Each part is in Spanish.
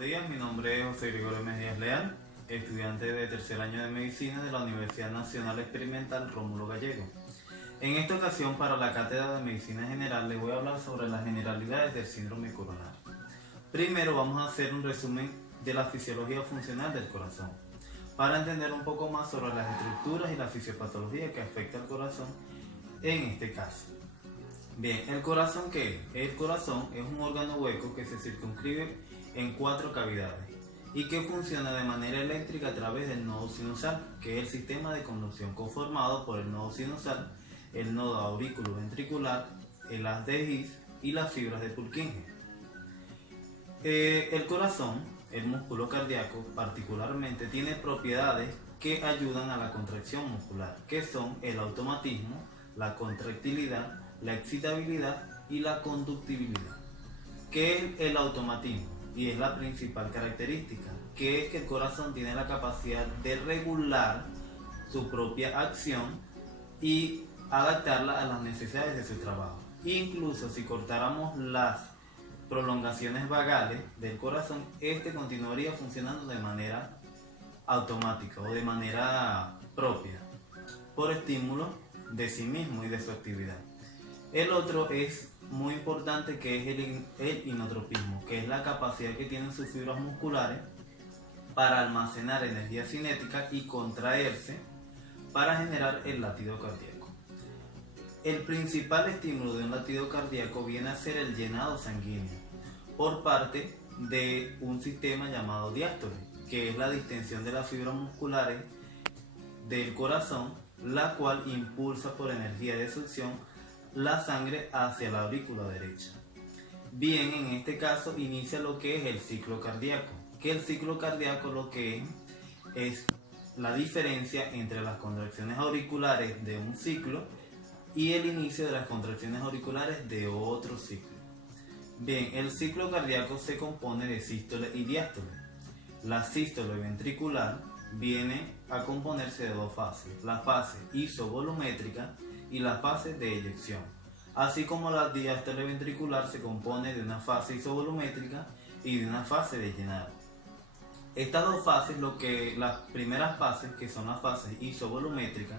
días, mi nombre es José Gregorio Mejías Leal, estudiante de tercer año de Medicina de la Universidad Nacional Experimental Rómulo Gallego. En esta ocasión, para la cátedra de Medicina General, les voy a hablar sobre las generalidades del síndrome coronario. Primero vamos a hacer un resumen de la fisiología funcional del corazón, para entender un poco más sobre las estructuras y la fisiopatología que afecta al corazón en este caso. Bien, ¿el corazón qué es? El corazón es un órgano hueco que se circunscribe en 4 cavidades y que funciona de manera eléctrica a través del nodo sinusal, que es el sistema de conducción conformado por el nodo sinusal, el nodo auriculoventricular, el haz de His y las fibras de Purkinje. El corazón, el músculo cardíaco particularmente, tiene propiedades que ayudan a la contracción muscular, que son el automatismo, la contractilidad, la excitabilidad y la conductibilidad. ¿Qué es el automatismo? Y es la principal característica, que es que el corazón tiene la capacidad de regular su propia acción y adaptarla a las necesidades de su trabajo. Incluso si cortáramos las prolongaciones vagales del corazón, este continuaría funcionando de manera automática o de manera propia, por estímulo de sí mismo y de su actividad. El otro es muy importante, que es el inotropismo, que es la capacidad que tienen sus fibras musculares para almacenar energía cinética y contraerse para generar el latido cardíaco. El principal estímulo de un latido cardíaco viene a ser el llenado sanguíneo por parte de un sistema llamado diástole, que es la distensión de las fibras musculares del corazón, la cual impulsa por energía de succión la sangre hacia la aurícula derecha. Bien, en este caso inicia lo que es el ciclo cardíaco, que el ciclo cardíaco lo que es la diferencia entre las contracciones auriculares de un ciclo y el inicio de las contracciones auriculares de otro ciclo. Bien, el ciclo cardíaco se compone de sístole y diástole. La sístole ventricular viene a componerse de 2 fases, la fase isovolumétrica y la fase de eyección, así como la diástole ventricular se compone de una fase isovolumétrica y de una fase de llenado. Estas 2 fases, las primeras fases, que son las fases isovolumétricas,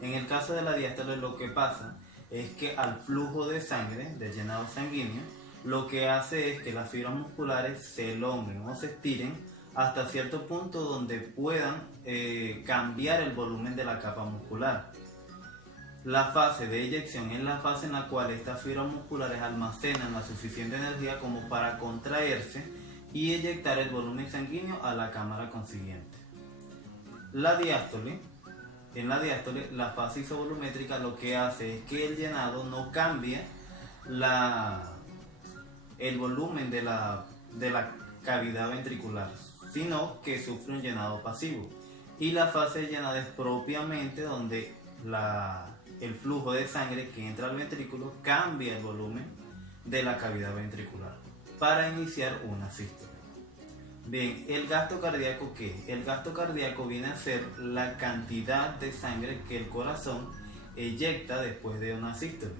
en el caso de la diástole lo que pasa es que al flujo de sangre, del llenado sanguíneo, lo que hace es que las fibras musculares se elonguen o se estiren hasta cierto punto donde puedan cambiar el volumen de la capa muscular. La fase de eyección es la fase en la cual estas fibras musculares almacenan la suficiente energía como para contraerse y eyectar el volumen sanguíneo a la cámara consiguiente. En la diástole, la fase isovolumétrica lo que hace es que el llenado no cambie el volumen de la cavidad ventricular, sino que sufre un llenado pasivo. Y la fase de llenado es propiamente donde el flujo de sangre que entra al ventrículo cambia el volumen de la cavidad ventricular para iniciar una sístole. Bien, ¿el gasto cardíaco qué es? El gasto cardíaco viene a ser la cantidad de sangre que el corazón eyecta después de una sístole,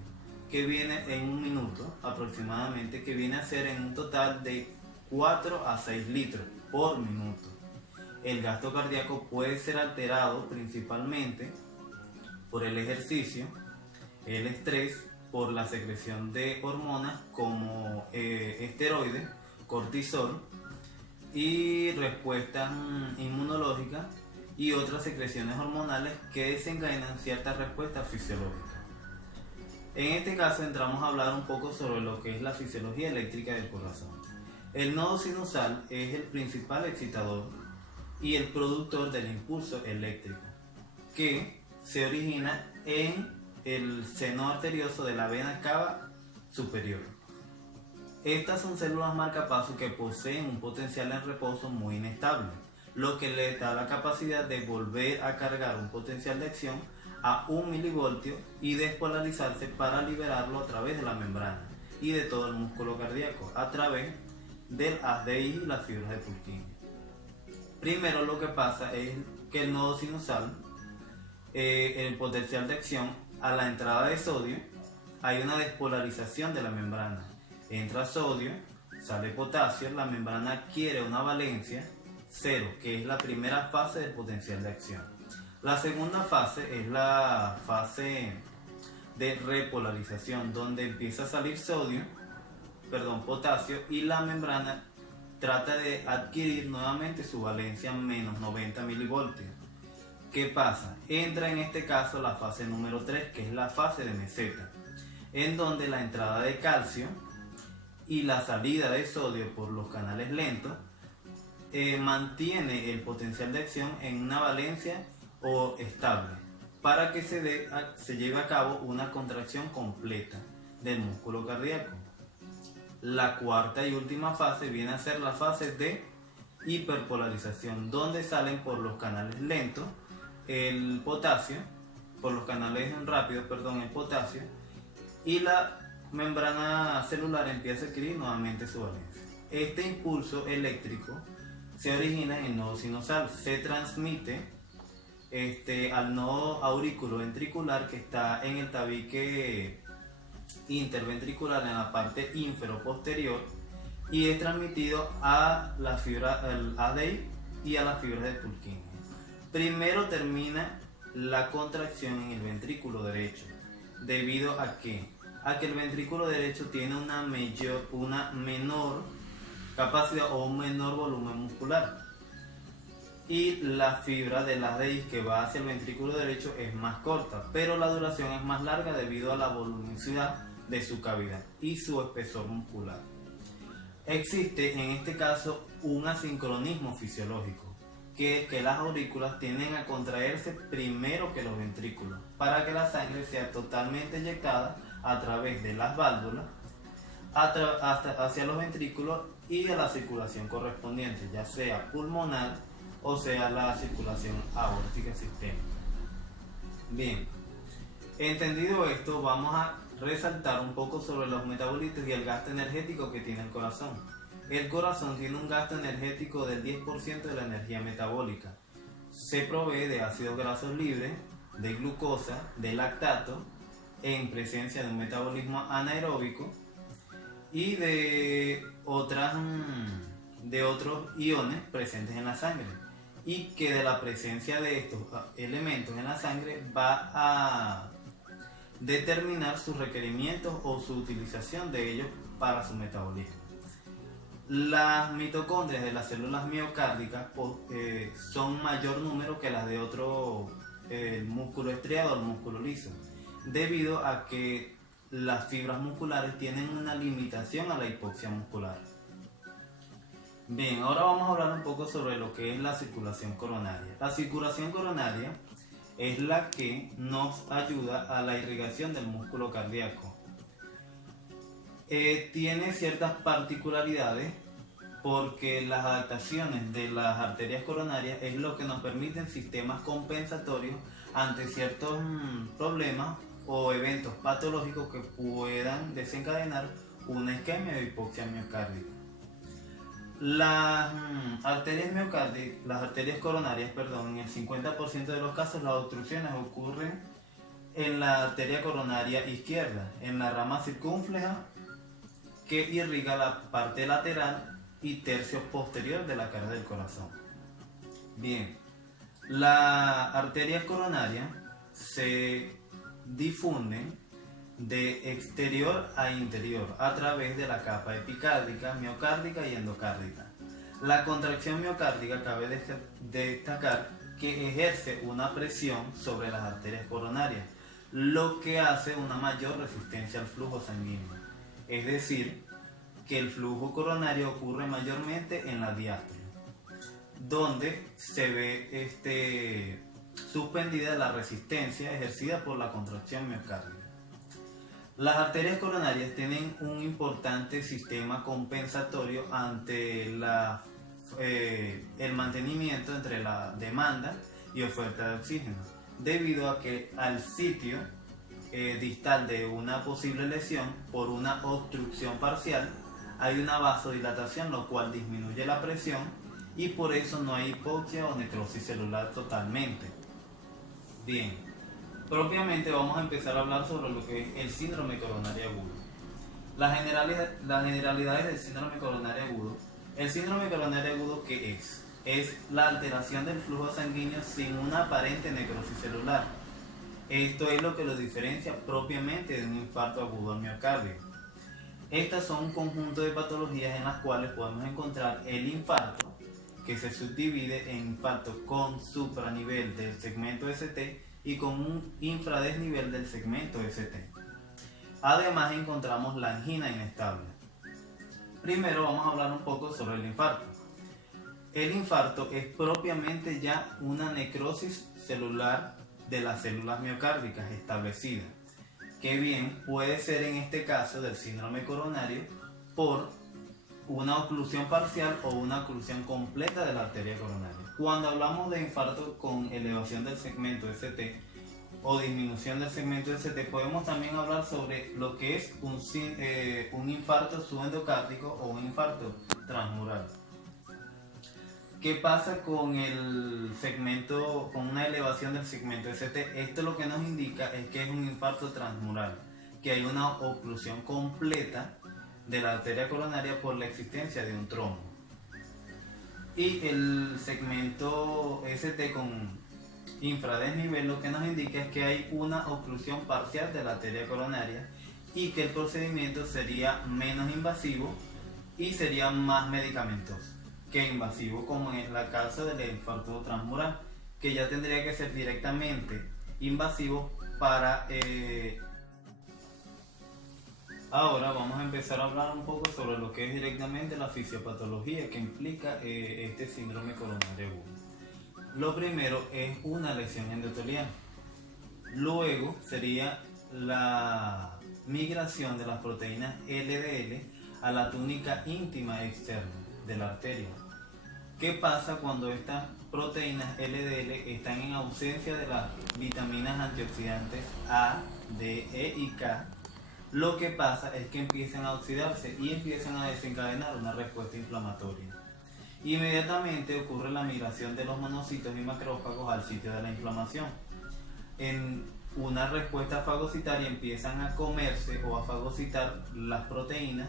que viene en un minuto aproximadamente, que viene a ser en un total de 4 a 6 litros por minuto. El gasto cardíaco puede ser alterado principalmente por el ejercicio, el estrés, por la secreción de hormonas como esteroides, cortisol y respuestas inmunológicas y otras secreciones hormonales que desencadenan ciertas respuestas fisiológicas. En este caso entramos a hablar un poco sobre lo que es la fisiología eléctrica del corazón. El nodo sinusal es el principal excitador y el productor del impulso eléctrico, que se origina en el seno arterioso de la vena cava superior. Estas son células marcapasos que poseen un potencial en reposo muy inestable, lo que le da la capacidad de volver a cargar un potencial de acción a 1 milivoltio y despolarizarse para liberarlo a través de la membrana y de todo el músculo cardíaco a través del haz de His y las fibras de Purkinje. Primero lo que pasa es que el nodo sinusal, el potencial de acción, a la entrada de sodio hay una despolarización de la membrana. Entra sodio, sale potasio, la membrana adquiere una valencia 0, que es la primera fase del potencial de acción. La segunda fase es la fase de repolarización, donde empieza a salir potasio, y la membrana trata de adquirir nuevamente su valencia menos 90 milivoltios. ¿Qué pasa? Entra en este caso la fase número 3, que es la fase de meseta, en donde la entrada de calcio y la salida de sodio por los canales lentos mantiene el potencial de acción en una valencia o estable, para que se lleve a cabo una contracción completa del músculo cardíaco. La cuarta y última fase viene a ser la fase de hiperpolarización, donde salen por los canales lentos el potasio, por los canales rápidos, el potasio, y la membrana celular empieza a adquirir nuevamente su valencia. Este impulso eléctrico se origina en el nodo sinusal, se transmite al nodo auriculoventricular, que está en el tabique interventricular en la parte inferoposterior, y es transmitido a la fibra ADI y a las fibras de Purkinje. Primero termina la contracción en el ventrículo derecho, debido a que el ventrículo derecho tiene una menor capacidad o un menor volumen muscular, y la fibra de las ADI que va hacia el ventrículo derecho es más corta, pero la duración es más larga debido a la voluminosidad de su cavidad y su espesor muscular. Existe en este caso un asincronismo fisiológico, que es que las aurículas tienden a contraerse primero que los ventrículos, para que la sangre sea totalmente eyectada a través de las válvulas hacia los ventrículos y de la circulación correspondiente, ya sea pulmonar o sea la circulación aórtica sistémica. Bien, entendido esto, vamos a resaltar un poco sobre los metabolitos y el gasto energético que tiene el corazón. El corazón tiene un gasto energético del 10% de la energía metabólica. Se provee de ácidos grasos libres, de glucosa, de lactato, en presencia de un metabolismo anaeróbico, y de otros iones presentes en la sangre, y que de la presencia de estos elementos en la sangre va a determinar sus requerimientos o su utilización de ellos para su metabolismo. Las mitocondrias de las células miocárdicas son mayor número que las de otro músculo estriado o el músculo liso, debido a que las fibras musculares tienen una limitación a la hipoxia muscular. Bien, ahora vamos a hablar un poco sobre lo que es la circulación coronaria. La circulación coronaria es la que nos ayuda a la irrigación del músculo cardíaco. Tiene ciertas particularidades porque las adaptaciones de las arterias coronarias es lo que nos permiten sistemas compensatorios ante ciertos problemas o eventos patológicos que puedan desencadenar una isquemia o hipoxia miocárdica. Las arterias coronarias, en el 50% de los casos las obstrucciones ocurren en la arteria coronaria izquierda, en la rama circunfleja que irriga la parte lateral y tercio posterior de la cara del corazón. Bien, las arterias coronarias se difunden de exterior a interior a través de la capa epicárdica, miocárdica y endocárdica. La contracción miocárdica cabe destacar que ejerce una presión sobre las arterias coronarias, lo que hace una mayor resistencia al flujo sanguíneo. Es decir, que el flujo coronario ocurre mayormente en la diástole, donde se ve suspendida la resistencia ejercida por la contracción miocárdica. Las arterias coronarias tienen un importante sistema compensatorio ante el mantenimiento entre la demanda y oferta de oxígeno, debido a que al sitio distal de una posible lesión por una obstrucción parcial hay una vasodilatación, lo cual disminuye la presión y por eso no hay hipoxia o necrosis celular totalmente. Bien, propiamente vamos a empezar a hablar sobre lo que es el síndrome coronario agudo. Las generalidades del síndrome coronario agudo. El síndrome coronario agudo, ¿qué es? Es la alteración del flujo sanguíneo sin una aparente necrosis celular. Esto es lo que lo diferencia propiamente de un infarto agudo al miocardio. Estas son un conjunto de patologías en las cuales podemos encontrar el infarto, que se subdivide en infarto con supranivel del segmento ST y con un infradesnivel del segmento ST. Además encontramos la angina inestable. Primero vamos a hablar un poco sobre el infarto. El infarto es propiamente ya una necrosis celular de las células miocárdicas establecida, que bien puede ser en este caso del síndrome coronario por una oclusión parcial o una oclusión completa de la arteria coronaria. Cuando hablamos de infarto con elevación del segmento ST o disminución del segmento ST, podemos también hablar sobre lo que es un infarto subendocárdico o un infarto transmural. ¿Qué pasa con el segmento, con una elevación del segmento ST? Esto lo que nos indica es que es un infarto transmural, que hay una oclusión completa de la arteria coronaria por la existencia de un trombo. Y el segmento ST con infradesnivel lo que nos indica es que hay una oclusión parcial de la arteria coronaria y que el procedimiento sería menos invasivo y sería más medicamentoso que invasivo, como es la causa del infarto transmural, que ya tendría que ser directamente invasivo para... Ahora vamos a empezar a hablar un poco sobre lo que es directamente la fisiopatología que implica este síndrome coronario agudo. Lo primero es una lesión endotelial. Luego sería la migración de las proteínas LDL a la túnica íntima externa de la arteria. ¿Qué pasa cuando estas proteínas LDL están en ausencia de las vitaminas antioxidantes A, D, E y K? Lo que pasa es que empiezan a oxidarse y empiezan a desencadenar una respuesta inflamatoria. Inmediatamente ocurre la migración de los monocitos y macrófagos al sitio de la inflamación. En una respuesta fagocitaria empiezan a comerse o a fagocitar las proteínas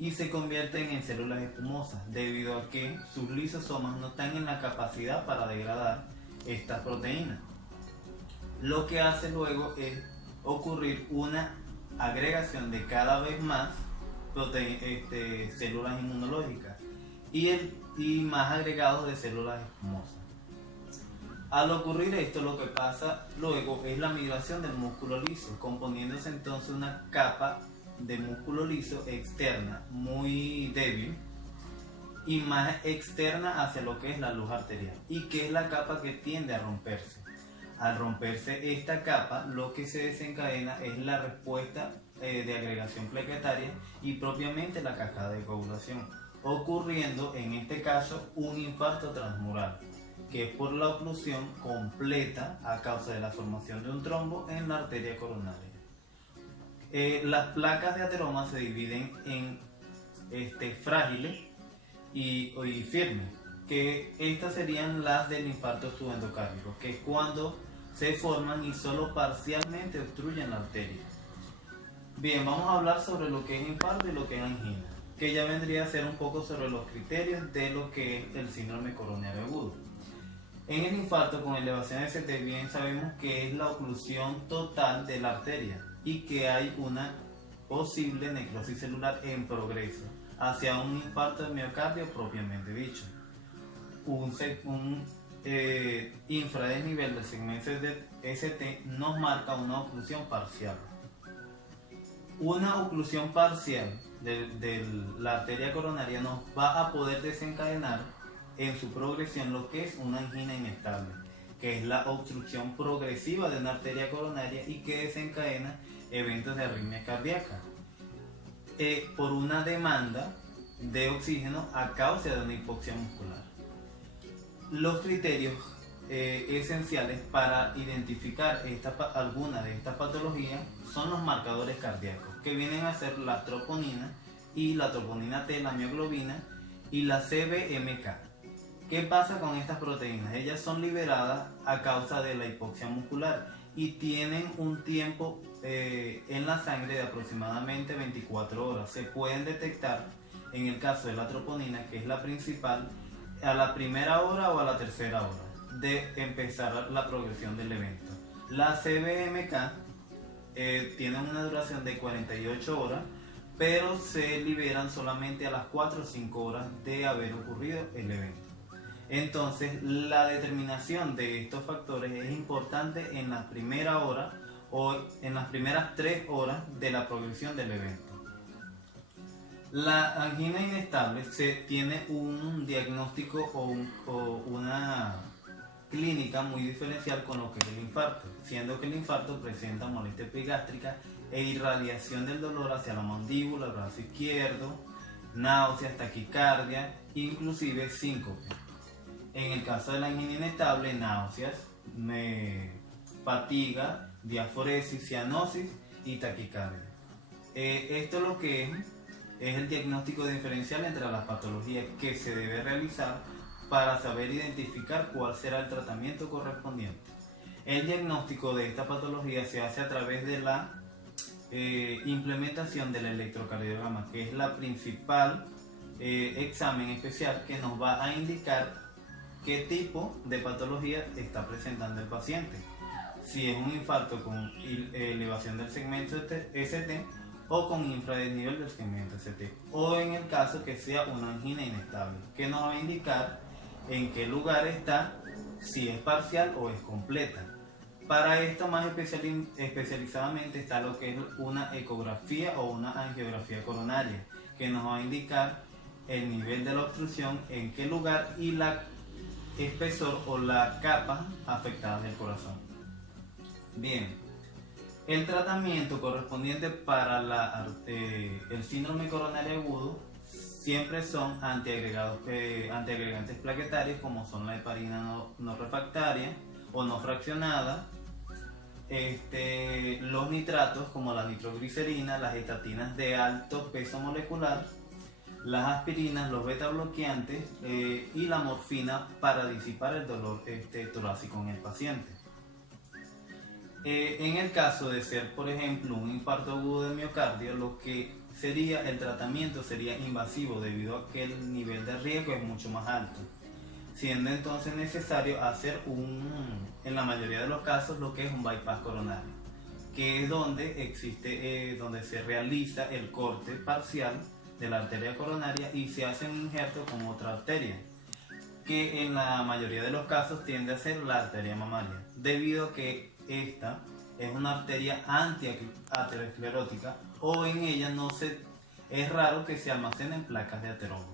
y se convierten en células espumosas debido a que sus lisosomas no están en la capacidad para degradar estas proteínas. Lo que hace luego es ocurrir una agregación de cada vez más células inmunológicas y más agregados de células espumosas. Al ocurrir esto, lo que pasa luego es la migración del músculo liso, componiéndose entonces una capa de músculo liso externa muy débil y más externa hacia lo que es la luz arterial, y que es la capa que tiende a romperse. Al romperse esta capa, lo que se desencadena es la respuesta de agregación plaquetaria y propiamente la cascada de coagulación, ocurriendo en este caso un infarto transmural, que es por la oclusión completa a causa de la formación de un trombo en la arteria coronaria. Las placas de ateroma se dividen en frágiles y firmes, que estas serían las del infarto subendocárdico, que es cuando se forman y solo parcialmente obstruyen la arteria. Bien, vamos a hablar sobre lo que es infarto y lo que es angina, que ya vendría a ser un poco sobre los criterios de lo que es el síndrome coronario agudo. En el infarto con elevación de ST bien sabemos que es la oclusión total de la arteria y que hay una posible necrosis celular en progreso hacia un infarto de miocardio propiamente dicho. Un infradesnivel del segmento ST nos marca una oclusión parcial. Una oclusión parcial de la arteria coronaria nos va a poder desencadenar en su progresión lo que es una angina inestable, que es la obstrucción progresiva de una arteria coronaria y que desencadena eventos de arritmia cardíaca por una demanda de oxígeno a causa de una hipoxia muscular. Los criterios esenciales para identificar alguna de estas patologías son los marcadores cardíacos, que vienen a ser la troponina y la troponina T, la mioglobina y la CBMK. ¿Qué pasa con estas proteínas? Ellas son liberadas a causa de la hipoxia muscular y tienen un tiempo en la sangre de aproximadamente 24 horas. Se pueden detectar, en el caso de la troponina, que es la principal, a la primera hora o a la tercera hora de empezar la progresión del evento. La CBMK tiene una duración de 48 horas, pero se liberan solamente a las 4 o 5 horas de haber ocurrido el evento. Entonces, la determinación de estos factores es importante en la primera hora o en las primeras 3 horas de la progresión del evento. La angina inestable se tiene un diagnóstico o una clínica muy diferencial con lo que es el infarto, siendo que el infarto presenta molestia epigástrica e irradiación del dolor hacia la mandíbula, el brazo izquierdo, náuseas, taquicardia, inclusive síncope. En el caso de la angina inestable, náuseas, fatiga, diaforesis, cianosis y taquicardia. Esto lo que es el diagnóstico diferencial entre las patologías que se debe realizar para saber identificar cuál será el tratamiento correspondiente. El diagnóstico de esta patología se hace a través de la implementación del electrocardiograma, que es la principal examen especial que nos va a indicar qué tipo de patología está presentando el paciente. Si es un infarto con elevación del segmento ST o con infradesnivel del segmento ST, o en el caso que sea una angina inestable, que nos va a indicar en qué lugar está, si es parcial o es completa. Para esto más especializadamente está lo que es una ecografía o una angiografía coronaria, que nos va a indicar el nivel de la obstrucción, en qué lugar y la espesor o la capa afectada del corazón. Bien, el tratamiento correspondiente para el síndrome coronario agudo siempre son antiagregantes plaquetarios, como son la heparina no refractaria o no fraccionada, los nitratos como la nitroglicerina, las estatinas de alto peso molecular, las aspirinas, los beta bloqueantes y la morfina para disipar el dolor torácico en el paciente. En el caso de ser, por ejemplo, un infarto agudo de miocardio, lo que sería el tratamiento sería invasivo debido a que el nivel de riesgo es mucho más alto, siendo entonces necesario hacer en la mayoría de los casos, lo que es un bypass coronario, que es donde se realiza el corte parcial de la arteria coronaria y se hace un injerto con otra arteria, que en la mayoría de los casos tiende a ser la arteria mamaria, debido a que esta es una arteria antiaterosclerótica o en ella es raro que se almacenen placas de ateroma.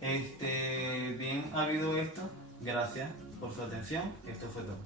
Bien, ha habido esto. Gracias por su atención. Esto fue todo.